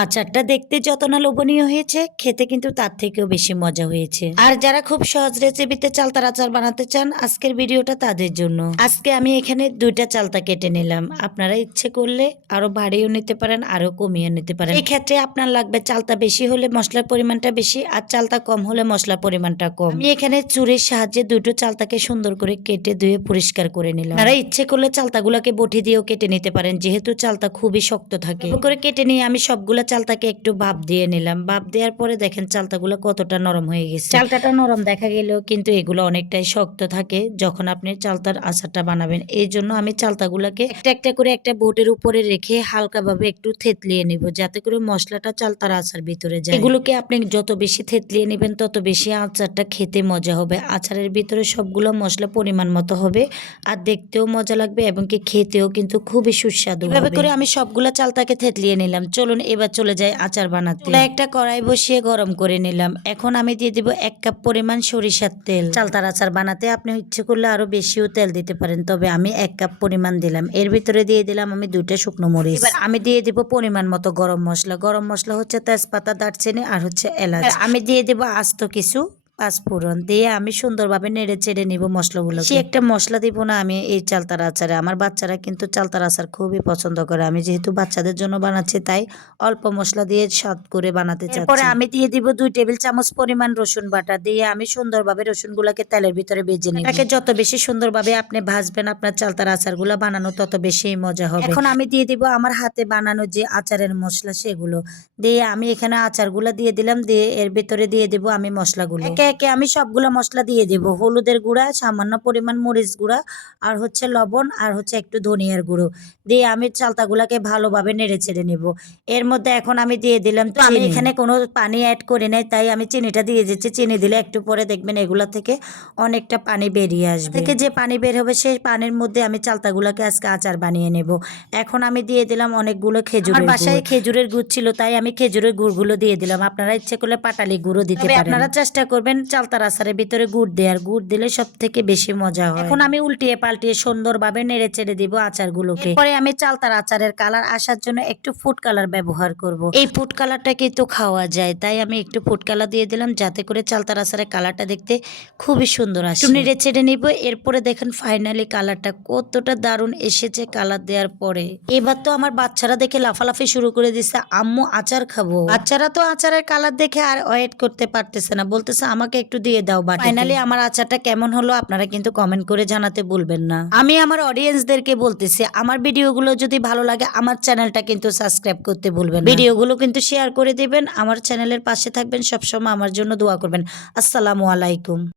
আচারটা দেখতে যত না লোভনীয় হয়েছে, খেতে কিন্তু তার থেকেও বেশি মজা হয়েছে। আর যারা খুব সহজ রেসিপিতে চালতার আচার বানাতে চান, আজকের ভিডিওটা তাদের জন্য। আজকে আমি এখানে দুইটা চালতা কেটে নিলাম। আপনারা ইচ্ছে করলে আরও বাড়িয়েও নিতে পারেন, আরও কমিয়ে নিতে পারেন। এই ক্ষেত্রে আপনার লাগবে চালতা বেশি হলে মশলার পরিমাণটা বেশি, আর চালতা কম হলে মশলার পরিমাণটা কম। আমি এখানে চুরির সাহায্যে দুটো চালতাকে সুন্দর করে কেটে ধুয়ে পরিষ্কার করে নিলাম। আপনারা ইচ্ছে করলে চালতাগুলোকে বটি দিয়েও কেটে নিতে পারেন, যেহেতু চালতা খুবই শক্ত থাকে। করে কেটে নিয়ে আমি সবগুলো চালতাকে একটু ভাপ দিয়ে নিলাম। ভাপ দেওয়ার পরে দেখেন চালতাগুলো কতটা নরম হয়ে গেছে। চালতাটা নরম দেখা গেলেও কিন্তু এগুলো অনেকটাই শক্ত থাকে যখন আপনি চালতার আচারটা বানাবেন। এই জন্য আমি চালতাগুলোকে একটা একটা করে একটা বোটের উপরে রেখে হালকাভাবে একটু থেতলিয়ে নিব যাতে করে মশলাটা চালতার আচার ভিতরে যায়। এগুলোকে আপনি যত বেশি থেতলিয়ে নেবেন তত বেশি আচারটা খেতে মজা হবে। আচারের ভিতরে সবগুলো মশলা পরিমাণ মতো হবে আর দেখতেও মজা লাগবে এবং কি খেতেও কিন্তু খুবই সুস্বাদু এভাবে করে আমি সবগুলো চালতাকে থেতলিয়ে নিলাম। চলুন এবার চলে যাই আচার বানাতে। একটা কড়াই বসিয়ে গরম করে নিলাম। এখন আমি দিয়ে দিব এক কাপ পরিমাণ সরিষার তেল। চালতার আচার বানাতে আপনি ইচ্ছে করলে আরও বেশিও তেল দিতে পারেন, তবে আমি এক কাপ পরিমাণ দিলাম। এর ভিতরে দিয়ে দিলাম আমি দুইটা শুকনো মরিচ। এবার আমি দিয়ে দিব পরিমাণ মতো গরম মশলা। গরম মশলা হচ্ছে তেজপাতা, দারচিনি আর হচ্ছে এলাচ। আমি দিয়ে দিব আস্ত কিছু পাঁচফোড়ন দিয়ে আমি সুন্দরভাবে নেড়ে চেড়ে নিব মশলাগুলো সে একটা মশলা দিব না আমি এই চালতার আচারে। আমার বাচ্চারা কিন্তু চালতার আচার খুবই পছন্দ করে। আমি যেহেতু বাচ্চাদের জন্য বানাচ্ছি তাই অল্প মশলা দিয়ে স্বাদ করে বানাতে চাই পরে আমি দিয়ে দিব দুই টেবিল চামচ পরিমাণ রসুন বাটা দিয়ে আমি সুন্দরভাবে রসুন গুলাকে তেলের ভিতরে ভেজে নিব। এটাকে যত বেশি সুন্দরভাবে আপনি ভাজবেন আপনার চালতার আচারগুলো বানানো তত বেশি মজা হবে। এখন আমি দিয়ে দিব আমার হাতে বানানো যে আচারের মশলা সেগুলো। দিয়ে আমি এখানে আচারগুলো দিয়ে দিলাম দিয়ে এর ভিতরে দিয়ে দিব আমি মশলাগুলো। একে একে আমি সবগুলো মশলা দিয়ে দেব। হলুদের গুঁড়া সামান্য পরিমাণ মরিচ গুঁড়া আর হচ্ছে লবণ আর হচ্ছে একটু ধনিয়ার গুঁড়ো। দিয়ে আমি চালতাগুলাকে ভালোভাবে নেড়ে চেড়ে নেব। এর মধ্যে এখন আমি দিয়ে দিলাম তো আমি এখানে কোনো পানি অ্যাড করি নাই তাই আমি চিনিটা দিয়ে দিচ্ছি। চিনি দিলে একটু পরে দেখবেন এগুলো থেকে অনেকটা পানি বেরিয়ে আসবে। থেকে যে পানি বের হবে সেই পানির মধ্যে আমি চালতাগুলাকে আজকে আচার বানিয়ে নেব। এখন আমি দিয়ে দিলাম অনেকগুলো খেজুর বাসায় খেজুরের গুড় ছিল তাই আমি খেজুরের গুড়গুলো দিয়ে দিলাম। আপনারা ইচ্ছে করলে পাটালি গুঁড়ো দিতে পারেন। আপনারা চেষ্টা করবেন চালতার আচারের ভিতরে গুড় দেওয়ার গুড় দিলে সব থেকে বেশি মজা হয়। এখন আমি উল্টিয়ে পাল্টিয়ে সুন্দরভাবে নেড়ে চেড়ে দিব আচারগুলোকে। পরে আমি চালতার আচারের কালার আসার জন্য একটু ফুড কালার ব্যবহার করব। এই ফুড কালারটা কিন্তু খাওয়া যায় তাই আমি একটু ফুড কালার দিয়ে দিলাম যাতে করে চালতার আচারের কালারটা দেখতে খুবই সুন্দর আসে। নেড়ে চেড়ে নিব এরপরে দেখেন ফাইনালি কালারটা কতটা দারুণ এসেছে কালার দেওয়ার পরে। এবার তো আমার বাচ্চারা দেখে লাফালাফি শুরু করে দিচ্ছে আম্মু আচার খাব। বাচ্চারা তো আচারের কালার দেখে আর ওয়েট করতে পারতেছে না বলতেছে আমাকে একটু দিয়ে দাও বা ফাইনালি আমার আচারটা কেমন হলো আপনারা কিন্তু কমেন্ট করে জানাতে ভুলবেন না। আমি আমার অডিয়েন্সদেরকে বলতেছি আমার ভিডিওগুলো যদি ভালো লাগে আমার চ্যানেলটা কিন্তু সাবস্ক্রাইব করতে ভুলবেন। ভিডিওগুলো কিন্তু শেয়ার করে দেবেন আমার চ্যানেলের পাশে থাকবেন সবসময় আমার জন্য দোয়া করবেন। আসসালামু আলাইকুম।